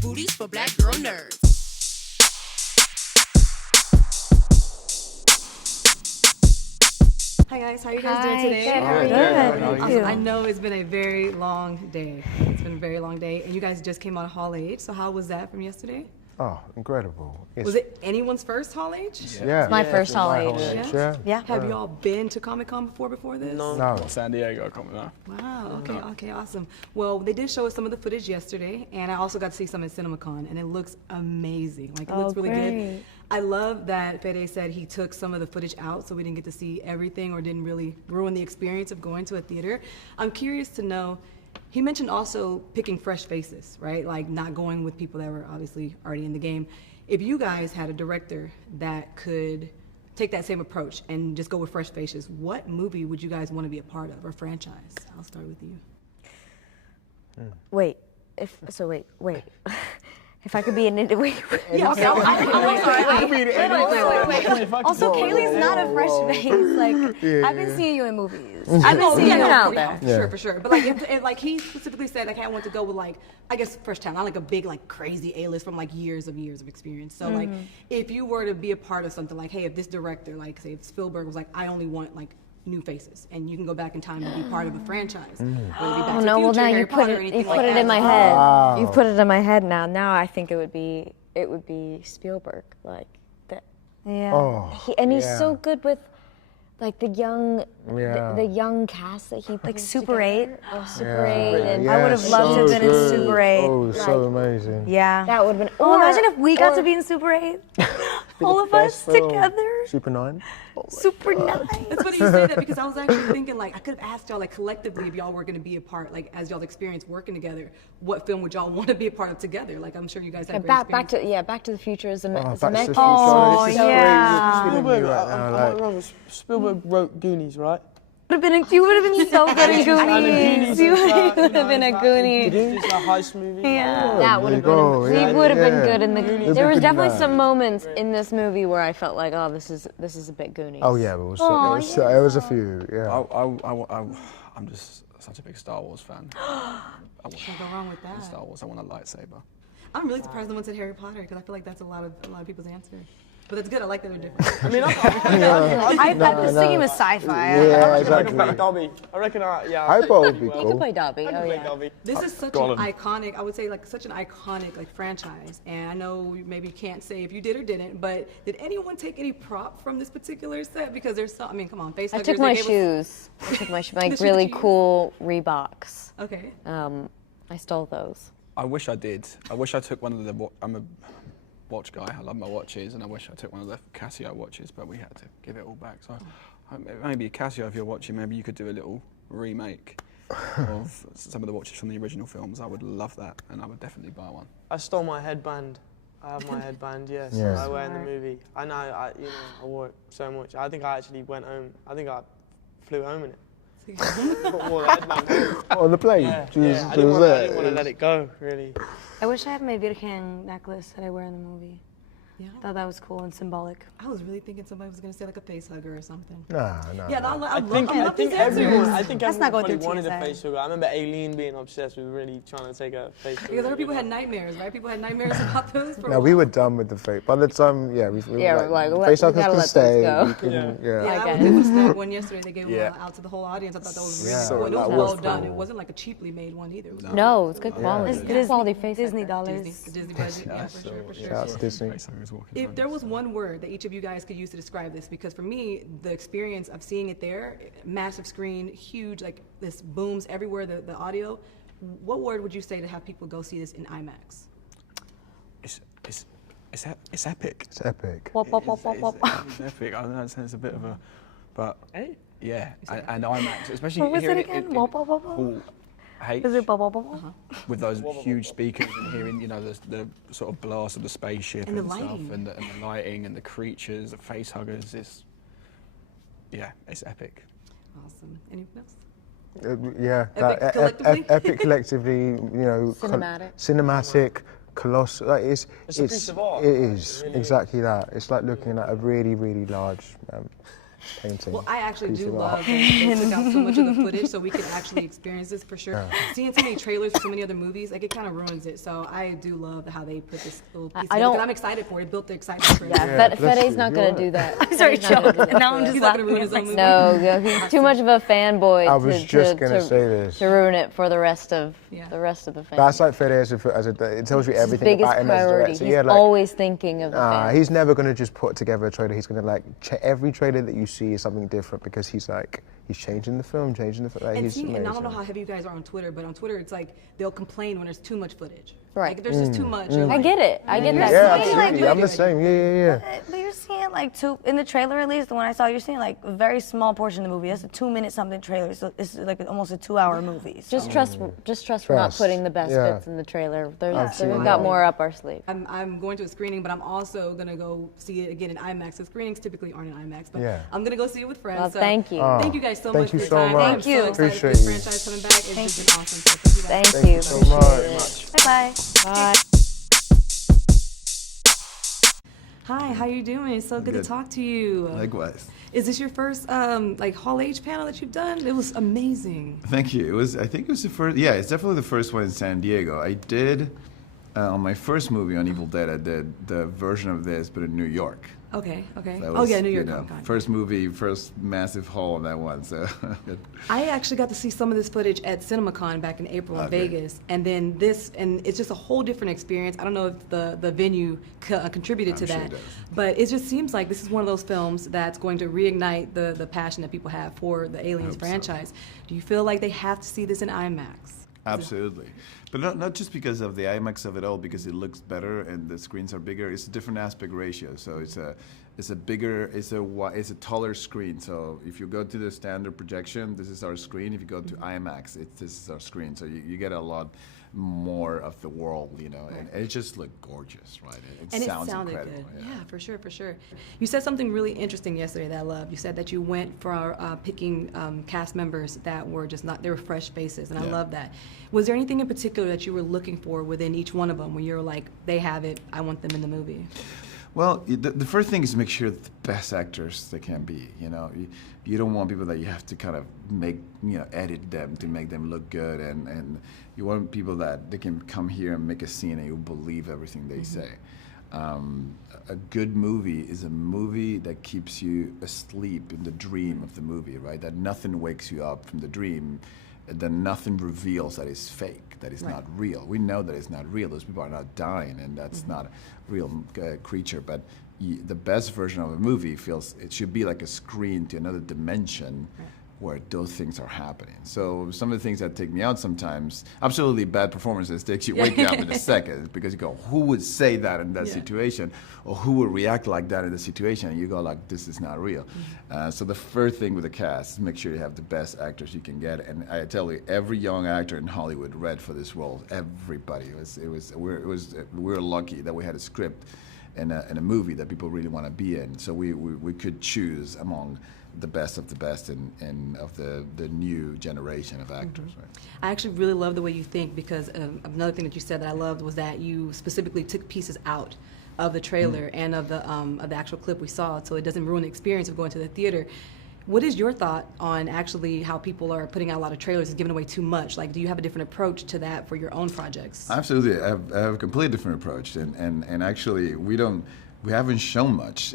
booties for black girl nerds. Hi guys, how are you guys doing today? Good. How are you? Awesome. I know it's been a very long day. It's been a very long day, and you guys just came out of Hall H. So how was that from yesterday? Oh, incredible. Was it anyone's first Hall H? Yeah. It's my first Hall H. Yeah. Have you all been to Comic-Con before this? No. San Diego Comic-Con. Wow, okay, awesome. Well, they did show us some of the footage yesterday, and I also got to see some at CinemaCon, and it looks amazing. Like, it looks really good. I love that Fede said he took some of the footage out so we didn't get to see everything or didn't really ruin the experience of going to a theater. I'm curious to know, he mentioned also picking fresh faces, right? Like not going with people that were obviously already in the game. If you guys had a director that could take that same approach and just go with fresh faces, what movie would you guys want to be a part of or franchise? I'll start with you. Wait. Wait. If I could be an wait. Yeah, okay. Also, Cailee's not a fresh face. Like, I've been seeing you in movies. I've been seeing you out there. For sure. But like, if like he specifically said, like, I want to go with like, I guess fresh talent, not like a big like crazy A-list from like years of experience. So like, if you were to be a part of something, like, hey, if this director, like say if Spielberg was like, I only want like new faces, and you can go back in time and be part of a franchise. Oh no! Well, now you put it in my head. Wow. You put it in my head now. Now I think it would be Spielberg, like that. Yeah. He's so good with like the young cast that he puts like Super 8. Oh, Super 8, and I would have loved to have been in Super 8. Oh, so amazing. Yeah. That would have been. Oh, imagine if we got to be in Super 8. All of us together. Super 9. Super 9. It's funny you say that because I was actually thinking, like, I could have asked y'all, like, collectively, if y'all were going to be a part, like, as y'all experience working together, what film would y'all want to be a part of together? Like, I'm sure you guys have Back to the Future is Back to the Zemeckis. Future. Oh, yeah. Spielberg wrote Goonies, right? You would have been so good in Goonies. You would have been a Goonies. It's a heist movie. Yeah. That would have been. He would have been good in the Goonies. There was definitely some moments in this movie where I felt like, oh, this is a bit Goonies. Oh yeah, it was a few. Yeah. I'm just such a big Star Wars fan. Can't go wrong with that. Star Wars. I want a lightsaber. I'm really surprised no one said Harry Potter because I feel like that's a lot of people's answer. But that's good. I like that they're different. I mean, I was thinking with sci-fi. Yeah, exactly. Dobby. I reckon, yeah. I thought it would be You cool. could play Dobby. Oh yeah. Dobby. This is such an iconic, I would say, like such an iconic like franchise. And I know you maybe can't say if you did or didn't, but did anyone take any prop from this particular set? Because there's some. I mean, come on, face. I took my shoes. I took my really cool Reeboks. Okay. I stole those. I wish I did. I wish I took one of the. I'm a watch guy. I love my watches, and I wish I took one of the Casio watches, but we had to give it all back. So maybe Casio, if you're watching, maybe you could do a little remake of some of the watches from the original films. I would love that, and I would definitely buy one. I stole my headband. I have my headband, yes. I wear in the movie. I know, I wore it so much. I think I actually went home. I think I flew home in it. Wore the headband. On the plane? Yeah, I didn't want to let it go, really. I wish I had my Virgen necklace that I wear in the movie. Yeah. I thought that was cool and symbolic. I was really thinking somebody was going to say like a face hugger or something. No. Yeah, I think everyone probably through wanted TSA. a face hugger. I remember Alien being obsessed with really trying to take a face hugger. Because other people had nightmares, right? People had nightmares about those. No, we were done with the face. By the time, we're like, like, face we huggers gotta can let stay. those go. Yeah, I was good with the one yesterday. They gave one out to the whole audience. I thought that was really cool. And it was well done. It wasn't like a cheaply made one either. No, it's good quality. It is quality face. Disney dollars. Disney budget, yeah, for sure. Shout out to Disney. If there was one word that each of you guys could use to describe this, because for me, the experience of seeing it there, massive screen, huge, like this booms everywhere, the audio, what word would you say to have people go see this in IMAX? It's epic. It's epic. It's epic. I know it's a bit of a, but yeah, and IMAX, especially What was hearing it again? Hall H, Is it bubble? with those huge speakers and hearing, the sort of blast of the spaceship And the stuff, lighting. and the lighting and the creatures, the face huggers. It's epic. Awesome. Anything else? Epic collectively? Epic collectively, cinematic, colossal. Like It's a piece of art. It is, exactly that. It's like looking at a really, really large painting. Well, I actually piece do of love art. that they took out so much of the footage so we could actually experience this for sure. Seeing so many trailers for so many other movies, like it kind of ruins it. So I do love how they put this little piece together. And I'm excited for it. It built the excitement for it. Yeah, Fede's not going to do that. I'm sorry, choked. Now I'm just He's not laughing going to ruin at his own movie. No, he's too much of a fanboy I was just going to say this. to ruin it for the rest of the family. That's like Fede as it tells you everything biggest about him as a priority. director. He's Yeah, like, always thinking of the fans. he's never going to just put together a trailer. He's going to like every trailer that you see is something different because he's changing the film. Like, And I don't know how heavy you guys are on Twitter, but on Twitter it's like they'll complain when there's too much footage. Right. Like if there's just too much. I get it. I get that. Yeah, It's absolutely. I'm the same. Yeah. But you're seeing like in the trailer at least, the one I saw, you're seeing like a very small portion of the movie. That's a 2-minute something trailer, so it's like almost a 2-hour movie. So. Just trust we're not putting the best bits in the trailer. We've got more up our sleeve. I'm going to a screening, but I'm also going to go see it again in IMAX. So screenings typically aren't in IMAX, but I'm going to go see it with friends. Well, so thank you. Thank you guys so much for your time. Much. I'm so excited for Appreciate this you. franchise coming back. It's just been awesome. So Thank you. so much. Bye-bye. Bye. Hi, how you doing? It's so good to talk to you. Likewise. Is this your first like Hall H panel that you've done? It was amazing. Thank you. I think it was the first. Yeah, it's definitely the first one in San Diego. I did on my first movie on Evil Dead. I did the version of this, but in New York. Okay. That Oh was, yeah, New York you know, Comic Con. first movie, first massive haul on that one. So. I actually got to see some of this footage at CinemaCon back in April in Vegas, and then and it's just a whole different experience. I don't know if the venue contributed to I'm sure that, it does. but it just seems like this is one of those films that's going to reignite the passion that people have for the Aliens franchise. Do you feel like they have to see this in IMAX? Absolutely, but not just because of the IMAX of it all, because it looks better and the screens are bigger. It's a different aspect ratio, so it's a taller screen. So if you go to the standard projection, this is our screen. If you go to IMAX, this is our screen. So you get a lot more of the world, you know, and it just looked gorgeous, right? And sounds it sounded incredible. good. Yeah, for sure. You said something really interesting yesterday that I loved. You said that you went for picking cast members that were just they were fresh faces, and I love that. Was there anything in particular that you were looking for within each one of them when you're like, they have it, I want them in the movie? Well, the first thing is to make sure that the best actors they can be. You know, you don't want people that you have to kind of edit them to make them look good, and you want people that they can come here and make a scene and you believe everything they say. A good movie is a movie that keeps you asleep in the dream of the movie, right? That nothing wakes you up from the dream, that nothing reveals that it's fake, that it's not real. We know that it's not real. Those people are not dying, and that's not a real creature. But the best version of a movie it should be like a screen to another dimension where those things are happening. So some of the things that take me out sometimes, absolutely bad performances takes you wake you up in a second, because you go, who would say that in that situation, or who would react like that in the situation? And you go like, this is not real. So the first thing with the cast is make sure you have the best actors you can get. And I tell you, every young actor in Hollywood read for this role. Everybody. We were lucky that we had a script and a movie that people really want to be in. So we could choose among the best of the best and of the new generation of actors. Right? I actually really love the way you think, because another thing that you said that I loved was that you specifically took pieces out of the trailer and of the actual clip we saw, so it doesn't ruin the experience of going to the theater. What is your thought on actually how people are putting out a lot of trailers and giving away too much? Like, do you have a different approach to that for your own projects? Absolutely, I have a completely different approach, and actually we haven't shown much,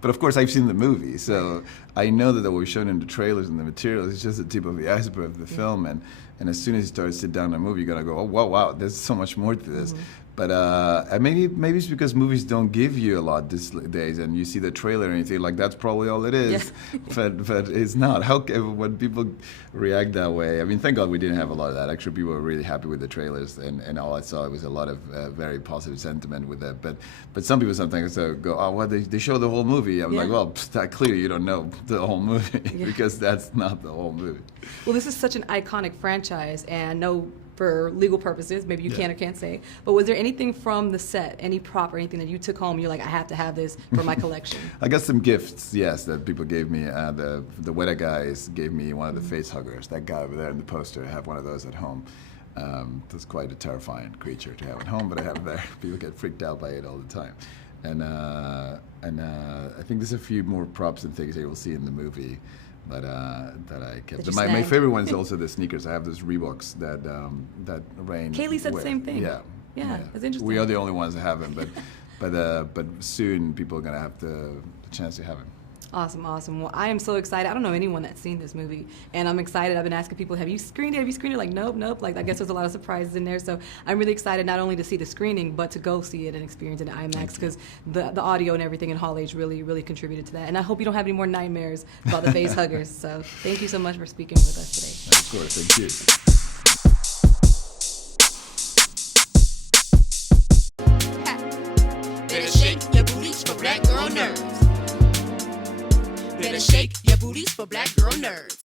but of course I've seen the movie, so I know that what we've shown in the trailers and the material is just the tip of the iceberg of the film, and as soon as you start to sit down in a movie, you're gonna go, oh wow, there's so much more to this. But maybe it's because movies don't give you a lot these days, and you see the trailer and you think like that's probably all it is, but it's not. When people react that way, I mean, thank God we didn't have a lot of that. Actually, people were really happy with the trailers, and all I saw was a lot of very positive sentiment with it. But some people sometimes go, oh, well, they show the whole movie. I'm like, well, that clearly you don't know the whole movie because that's not the whole movie. Well, this is such an iconic franchise, and I know for legal purposes, maybe you can or can't say, but was there anything from the set, any prop or anything that you took home, you're like, I have to have this for my collection? I got some gifts, yes, that people gave me. The Weta guys gave me one of the face huggers. That guy over there in the poster, I have one of those at home. That's quite a terrifying creature to have at home, but I have it there. People get freaked out by it all the time. and I think there's a few more props and things that you'll see in the movie. But that I kept. My favorite one is also the sneakers. I have those Reeboks that Rain. Cailee said the same thing. Yeah, that's interesting. We are the only ones that have them, but soon people are gonna have the chance to have them. Awesome. Well, I am so excited. I don't know anyone that's seen this movie, and I'm excited. I've been asking people, have you screened it? Like, nope. Like, I guess there's a lot of surprises in there. So I'm really excited not only to see the screening, but to go see it and experience it in IMAX, because the audio and everything in Hall H really, really contributed to that. And I hope you don't have any more nightmares about the face huggers. So thank you so much for speaking with us today. Of course, thank you. Better shake your booties for black girl nerves. Better shake your booties for black girl nerves.